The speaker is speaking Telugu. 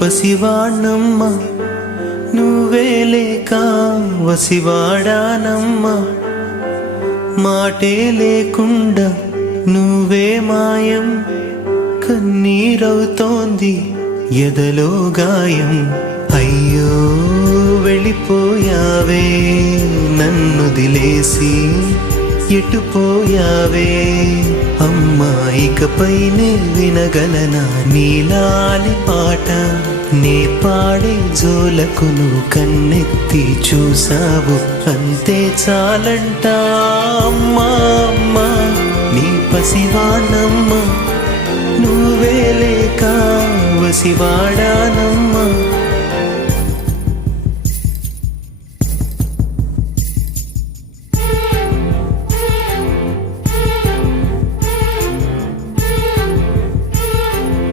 పసివాణ్ణమ్మ నువ్వే లేక వసివాడానమ్మా మాటే లేకుండా నువ్వే మాయం కన్నీరవుతోంది ఎదలో గాయం అయ్యో వెళ్ళిపోయావే నన్నుదిలేసి ఎటుపోయావే అమ్మా ఇకపైనే వినగలనా నీలాలి పాట నే పాడే జోలకు నువ్వు కన్నెత్తి చూసావు అంతే చాలంట అమ్మా అమ్మా నీ పసివాణమ్మ నువ్వే లేక వసివాడా